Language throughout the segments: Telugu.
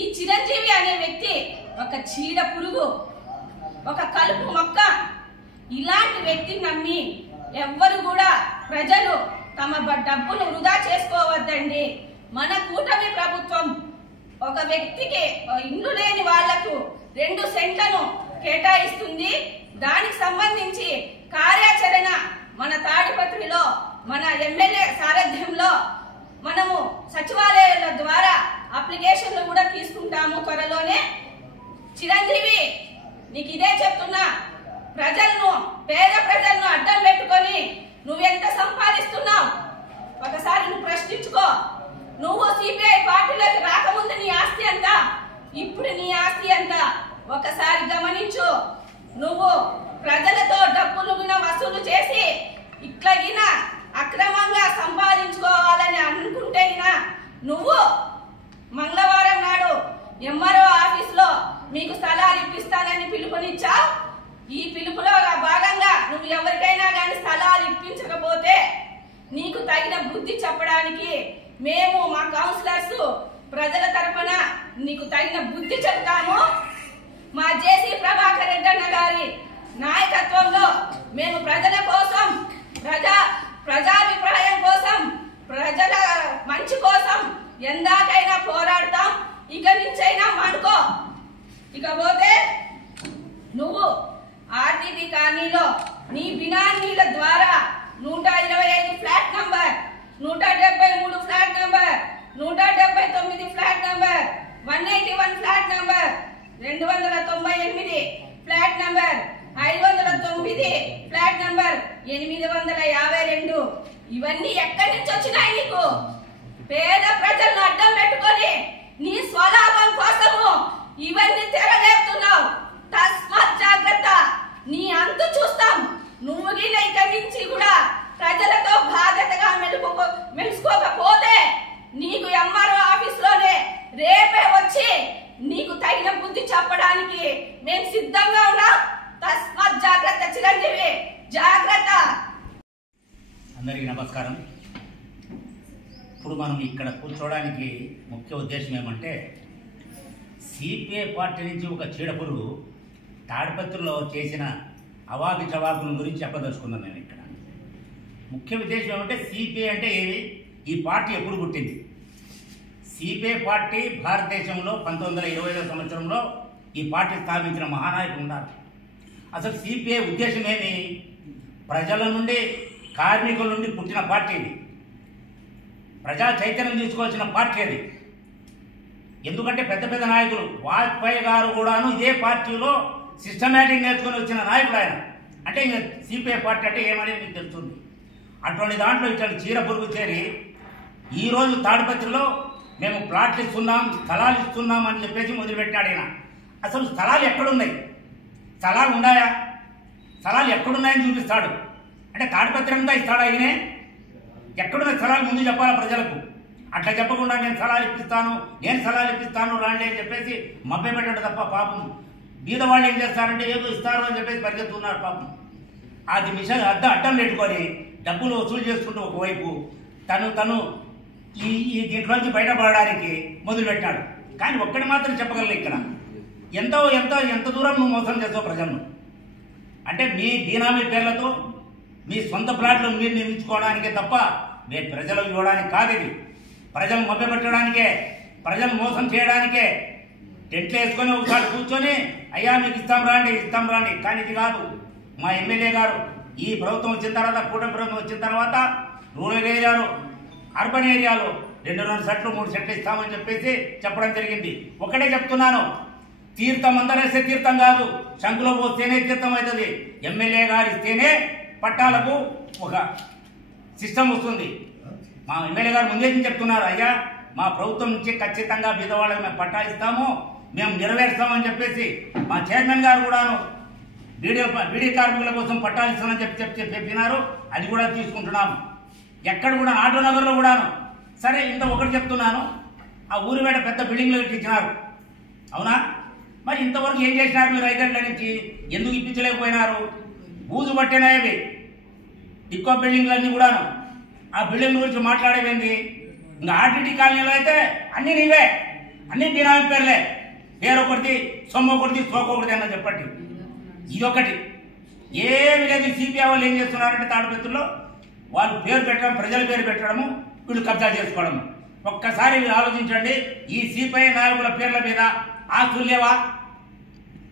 ఈ చిరంజీవి అనే వ్యక్తి ఒక చీడ పురుగు, ఒక కలుపు మొక్క. ఇలాంటి వ్యక్తిని నమ్మి ఎవ్వరు కూడా ప్రజలు తమ డబ్బును వృధా చేసుకోవద్దండి. మన కూటమి ప్రభుత్వం ఒక వ్యక్తికి ఇల్లు లేని వాళ్లకు 2 సెంట్లను కేటాయిస్తుంది. దానికి సంబంధించి కార్యాచరణ మన తాడిపత్రిలో మన ఎమ్మెల్యే సారథ్యంలో మనము సచివాలయాల ద్వారా అప్లికేషన్లు కూడా తీసుకుంటాము త్వరలోనే. చిరంజీవి, నీకు ఇదే చెప్తున్నా, పేద ప్రజలను అడ్డం పెట్టుకొని నువ్వెంత సంపాదిస్తున్నావు ఒకసారి నువ్వు ప్రశ్నించుకో. నువ్వు సిపిఐ పార్టీలోకి రాకముందు నీ ఆస్తి ఎంత, ఇప్పుడు నీ ఆస్తి ఎంత ఒకసారి గమనించు. నువ్వు ప్రజలతో డబ్బులు వసూలు చేసి ఇట్లగిన అక్రమంగా సంపాదించుకోవాలని అనుకుంటే నువ్వు మంగళవారం నాడు ఎంఆర్ఓ ఆఫీసులో మీకు స్థలాలు ఇప్పిస్తానని పిలుపునిచ్చావు. ఈ పిలుపులో భాగంగా నువ్వు ఎవరికైనా కానీ స్థలాలు ఇప్పించకపోతే నీకు తగిన బుద్ధి చెప్పడానికి మేము మా కౌన్సిలర్స్ ప్రజల తరపున నీకు తగిన బుద్ధి చెప్తాము. మా జేసీ ప్రభాకర్ రెడ్డి అన్న గారి నాయకత్వంలో మేము ప్రజల కోసం, ప్రజాభిప్రాయం కోసం, ప్రజల మంచి కోసం ఎందాకైనా పోరాడతాం. ఇక నుంచైనా మానుకో. ఇకపోతే నువ్వు ఆర్టీటీ కాలనీలో నీ బినామీల ద్వారా 125 flat number, 173 flat number, 179 flat number, 181 flat number, 298 flat number, 509 flat number, 852 ఇవన్నీ ఎక్కడి నుంచి వచ్చినాయి నీకు? పేద ప్రజలను అడ్డం పెట్టుకొని నీ స్వలాభం కోసము ఇవన్నీ తెరలేపుతున్నావు. తస్మాత్ జాగ్రత్త, నీ అంతు చూస్తాం. నువ్వు ఇక నుంచి కూడా ప్రజలతో బాధ్యతగా మెలుసుకోకపోతే నీకు ఎంఆర్ఓ ఆఫీస్లోనే రేపే వచ్చి నీకు తగిన బుద్ధి చెప్పడానికి మేము సిద్ధంగా ఉన్నాం. తస్మాత్ జాగ్రత్త చిరంజీవి, జాగ్రత్త. అందరికీ నమస్కారం. ఇప్పుడు మనం ఇక్కడ కూర్చోవడానికి ముఖ్య ఉద్దేశం ఏమంటే, సిపిఐ పార్టీ నుంచి ఒక చీడపురుగు తాడిపత్రిలో చేసిన అవాకి జవాబుల గురించి చెప్పదలుచుకున్నాను. నేను ఇక్కడ ముఖ్య ఉద్దేశం ఏమంటే, సిపిఐ అంటే ఏది, ఈ పార్టీ ఎప్పుడు పుట్టింది? సిపిఐ పార్టీ భారతదేశంలో 1920వ సంవత్సరంలో ఈ పార్టీ స్థాపించిన మహానాయకులు ఉన్నారు. అసలు సిపిఐ ఉద్దేశం ఏమి? ప్రజల నుండి, కార్మికుల నుండి పుట్టిన పార్టీ ఇది. ప్రజా చైతన్యం తీసుకోవాల్సిన పార్టీ అది. ఎందుకంటే పెద్ద పెద్ద నాయకులు, వాజ్పేయి గారు కూడాను ఇదే పార్టీలో సిస్టమేటిక్ నేర్చుకొని వచ్చిన నాయకుడు ఆయన. అంటే సిపిఐ పార్టీ అంటే ఏమనేది మీకు తెలుస్తుంది. అటువంటి దాంట్లో ఇట్లాంటి చీర పురుగు చేరి ఈరోజు తాడిపత్రిలో మేము ప్లాట్లు ఇస్తున్నాం, స్థలాలు ఇస్తున్నాం అని చెప్పేసి మొదలుపెట్టాడు ఆయన. అసలు స్థలాలు ఎక్కడున్నాయి? స్థలాలు ఉన్నాయా? స్థలాలు ఎక్కడున్నాయని చూపిస్తాడు. అంటే తాడిపత్రి అంతా ఇస్తాడా ఆయనే? ఎక్కడున్న స్థలాలు ముందు చెప్పాలా ప్రజలకు. అట్లా చెప్పకుండా నేను స్థలాలు ఇప్పిస్తాను రాండి అని చెప్పేసి మభ్య పెట్టాడు తప్ప. పాపం బీద వాళ్ళు ఏం చేస్తారంటే ఏదో ఇస్తారు అని చెప్పేసి పరిగెత్తున్నారు పాపం. అది మిషన్ అడ్డం పెట్టుకొని డబ్బులు వసూలు చేసుకుంటూ ఒకవైపు తను ఈ దీంట్లోంచి బయటపడడానికి మొదలుపెట్టాడు. కానీ ఒక్కటి మాత్రం చెప్పగలను, ఇక్కడ ఎంత దూరం నువ్వు మోసం చేస్తావు ప్రజలను. అంటే మీ బీనామీ పేర్లతో మీ సొంత ప్లాట్లను మీరు నిర్మించుకోవడానికే తప్ప మీ ప్రజలకు ఇవ్వడానికి కాదు. ఇది ప్రజలు మభ్యపెట్టడానికే, ప్రజలు మోసం చేయడానికే. టెంట్లు వేసుకొని ఒకసారి కూర్చొని అయ్యా మీకు ఇస్తాం రాండి. కానీ ఇది కాదు. మా ఎమ్మెల్యే గారు ఈ ప్రభుత్వం వచ్చిన తర్వాత, కూటమి ప్రభుత్వం వచ్చిన తర్వాత రూరల్ ఏరియాలో, అర్బన్ ఏరియాలో 2 సెట్లు 3 సెట్లు ఇస్తామని చెప్పేసి చెప్పడం జరిగింది. ఒకటే చెప్తున్నాను, తీర్థం అందరేస్తే తీర్థం కాదు, శంకులో పోస్తేనే తీర్థం అవుతుంది. ఎమ్మెల్యే గారు ఇస్తేనే పట్టాలకు ఒక సిస్టమ్ వస్తుంది. మా ఎమ్మెల్యే గారు ముందే చెప్తున్నారు, అయ్యా మా ప్రభుత్వం నుంచి ఖచ్చితంగా బీదవాళ్ళకి మేము పట్టా ఇస్తాము, మేము నెరవేరుస్తామని చెప్పేసి మా చైర్మన్ గారు కూడాను బీడీ కార్మికుల కోసం పట్టాలు ఇస్తామని చెప్పినారు. అది కూడా తీసుకుంటున్నాము. ఎక్కడ కూడా ఆటోనగర్లో కూడాను. సరే, ఇంత ఒకటి చెప్తున్నాను, ఆ ఊరి వేట పెద్ద బిల్డింగ్లు కట్టించినారు, అవునా? మరి ఇంతవరకు ఏం చేసినారు మీరు? 5 ఏళ్ల నుంచి ఎందుకు ఇప్పించలేకపోయినారు? బూజు పట్టినాయవి టిక్కో బిల్డింగ్లన్నీ కూడాను. ఆ బిల్డింగ్ గురించి మాట్లాడేవేంది? ఇంకా ఆర్టీటీ కాలనీలో అయితే అన్నీ నీవే. అన్ని బినామీ పేర్లే. పేరు ఒకటి, సొమ్ము ఒకటి, సోక ఒకటి అన్న చెప్పండి. ఇదొకటి ఏమి లేదు. సిపిఐ వాళ్ళు ఏం చేస్తున్నారంటే తాడిపత్రుల్లో వాళ్ళు పేరు పెట్టడం, ప్రజల పేరు పెట్టడము, వీళ్ళు కబ్జా చేసుకోవడం. ఒక్కసారి మీరు ఆలోచించండి. ఈ సిపిఐ నాయకుల పేర్ల మీద ఆస్తులు లేవా?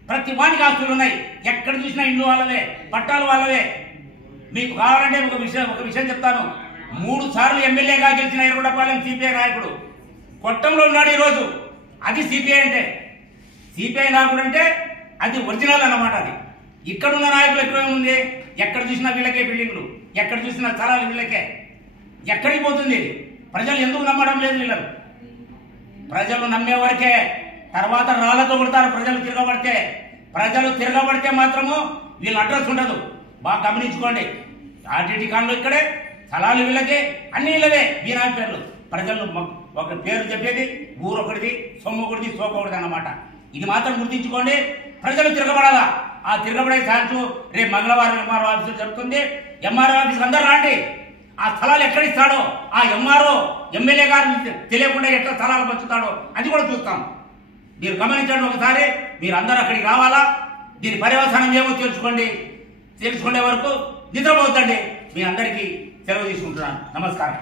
ప్రతి వానికి ఆస్తులు ఉన్నాయి. ఎక్కడ చూసినా ఇల్లు వాళ్ళవే, పట్టాలు వాళ్ళవే. మీకు కావాలంటే ఒక విషయం చెప్తాను. 3 సార్లు ఎమ్మెల్యేగా గెలిచిన ఎర్రగొండపాలెం సిపిఐ నాయకుడు కొట్టంలో ఉన్నాడు ఈరోజు. అది సిపిఐ అంటే. సిపిఐ నాయకుడు అంటే అది ఒరిజినల్ అన్నమాట. అది ఇక్కడున్న నాయకులు ఎక్కువ ఉంది. ఎక్కడ చూసినా వీళ్ళకే బిల్డింగ్లు, ఎక్కడ చూసినా స్థలాలు వీళ్ళకే. ఎక్కడికి పోతుంది? ప్రజలు ఎందుకు నమ్మడం లేదు వీళ్ళను? ప్రజలు నమ్మే వరకే. తర్వాత రాళ్లతో కొడతారు ప్రజలు తిరగబడితే మాత్రము వీళ్ళ అడ్రస్ ఉండదు. బాగా గమనించుకోండి. ఆర్టీటీ కాలంలో ఇక్కడే స్థలాలు వీళ్ళకే, అన్ని వీళ్ళవే, బీనామీ పేర్లు. ప్రజలు ఒక పేరు చెప్పేది ఊరు ఒకటిది, సొమ్ము ఒకటిది, సోక ఒకటిది అన్నమాట. ఇది మాత్రం గుర్తించుకోండి. ప్రజలు తిరగబడాలా. ఆ తిరగబడే ఛాన్స్ రేపు మంగళవారం ఎంఆర్ఓ ఆఫీసులో జరుగుతుంది. ఎంఆర్ఓ ఆఫీస్ అందరూ రాండి. ఆ స్థలాలు ఎక్కడిస్తాడో ఆ ఎంఆర్ఓ ఎమ్మెల్యే గారు తెలియకుండా ఎట్లా స్థలాలు పంచుతాడో అది కూడా చూస్తాం. మీరు గమనించండి ఒకసారి. మీరు అందరూ అక్కడికి రావాలా. దీని పర్యవసానం ఏమో తెలుసుకునే వరకు నిద్రపోతండి. మీ అందరికీ సెలవు తీసుకుంటున్నాను. నమస్కారం.